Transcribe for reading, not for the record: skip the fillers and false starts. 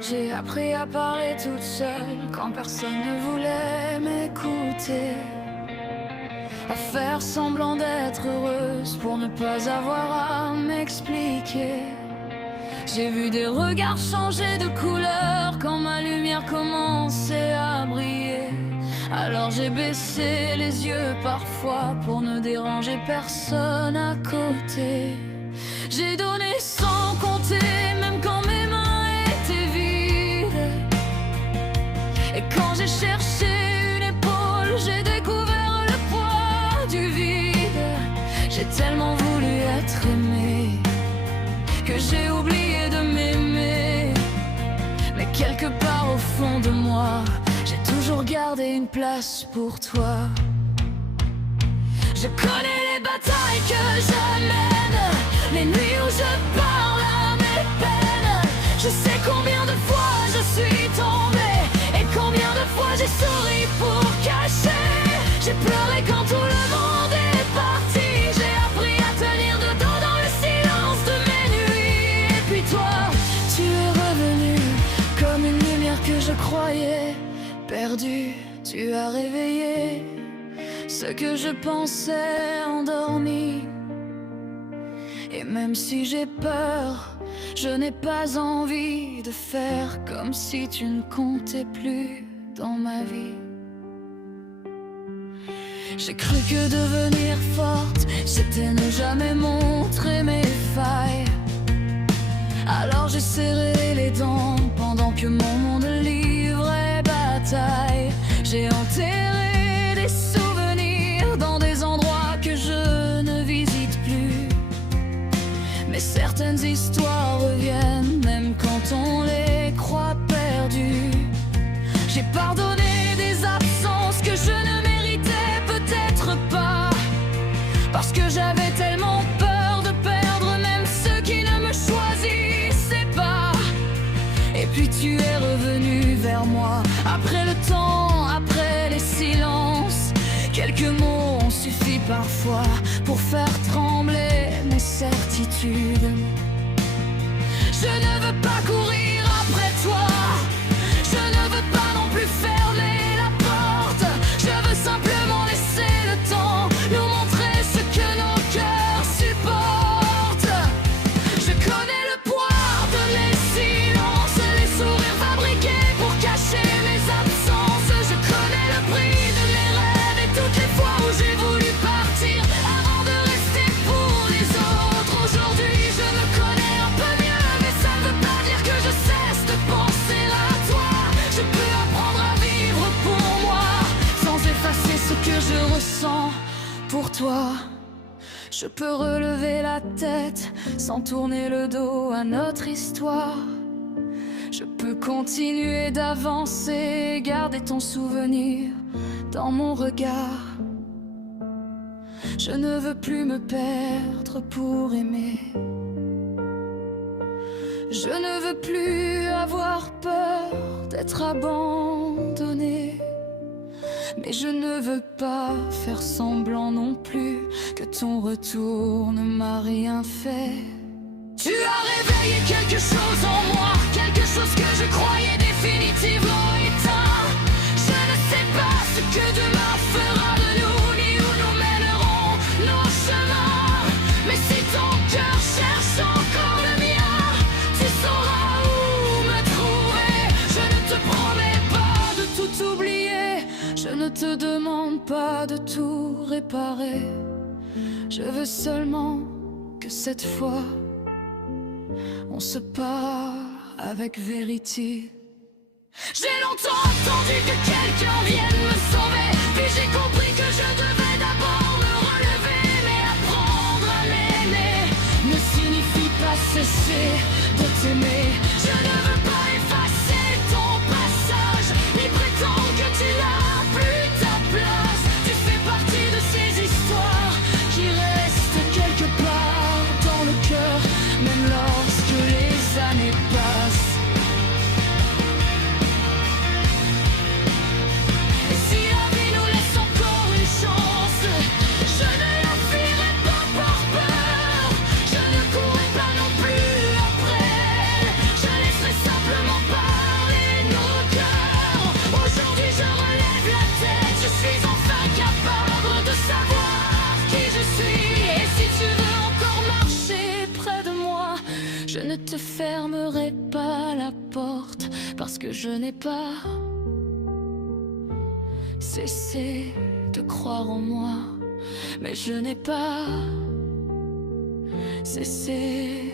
J'ai appris à parler toute seule quand personne ne voulait m'écouter, à faire semblant d'être heureuse pour ne pas avoir à m'expliquer. J'ai vu des regards changer de couleur quand ma lumière commençait à briller. Alors j'ai baissé les yeux parfois pour ne déranger personne à côté. J'ai donné sans compter, même quand mes mains étaient vides. Et quand j'ai cherché une épaule, j'ai découvert le poids du vide. J'ai tellement voulu être aimé que j'ai oublié de m'aimer. Mais quelque part au fond de moi, j'ai toujours gardé une place pour toi. Je connais les batailles que je mène, les nuits où je parle à mes peines. Je sais combien de fois je suis tombée et combien de fois j'ai souri pour cacher. J'ai pleuré quand tout le monde est parti. J'ai appris à tenir dedans dans le silence de mes nuits. Et puis toi, tu es revenu comme une lumière que je croyais perdue. Tu as réveillé ce que je pensais endormi. Et même si j'ai peur, je n'ai pas envie de faire comme si tu ne comptais plus dans ma vie. J'ai cru que devenir forte, c'était ne jamais montrer mes failles. Alors j'ai serré les dents pendant que mon monde livrait bataille. J'ai enterré des souvenirs dans des endroits que je ne visite plus. Mais certaines histoires reviennent même quand on les croit perdues. J'ai pardonné des absences que je ne méritais peut-être pas, parce que j'avais tellement peur de perdre même ceux qui ne me choisissaient pas. Et puis tu es revenu vers moi après le temps, après les silences. Quelques mots ont suffi parfois pour faire trembler mes certitudes. Je ne veux pas courir après toi, je ne veux pas non plus fermer la porte. Je veux simplement laisser le temps nous montrer ce que nos cœurs supportent. Je connais le poids de mes silences, les sourires fabriqués pour cacher mes absences. Je connais le prix de mes rêves et toutes les fois où j'ai voulu partir avant de rester pour les autres. Aujourd'hui je me connais un peu mieux, mais ça ne veut pas dire que je cesse de penser à toi. Je peux apprendre à vivre pour moi sans effacer ce que je ressens pour toi. Je peux relever la tête sans tourner le dos à notre histoire. Je peux continuer d'avancer, garder ton souvenir dans mon regard. Je ne veux plus me perdre pour aimer. Je ne veux plus avoir peur d'être abandonné. Mais je ne veux pas faire semblant non plus que ton retour ne m'a rien fait. Tu as réveillé quelque chose en moi, quelque chose que je croyais définitivement éteint. Je ne sais pas ce que demain fera de nous, ni où nous mèneront nos chemins. Mais si ton cœur cherche encore le mien, tu sauras où me trouver. Je ne te promets pas de tout oublier, je ne te demande pas de tout réparer. Je veux seulement que cette fois on se parle avec vérité. J'ai longtemps attendu que quelqu'un vienne me sauver, puis j'ai compris que je devais d'abord me relever. Mais apprendre à m'aimer ne signifie pas cesser de t'aimer. Je ne veux pas effacer ton passage, ni prétendre que tu n'as plus ta place. Tu fais partie de ces histoires qui restent quelque part dans le cœur, même lorsque les années passent. Et si la vie nous laisse encore une chance, je ne la fuirai pas par peur. Je ne courrai pas non plus après elle. Je fermerai pas la porte parce que je n'ai pas cessé de croire en moi, mais je n'ai pas cessé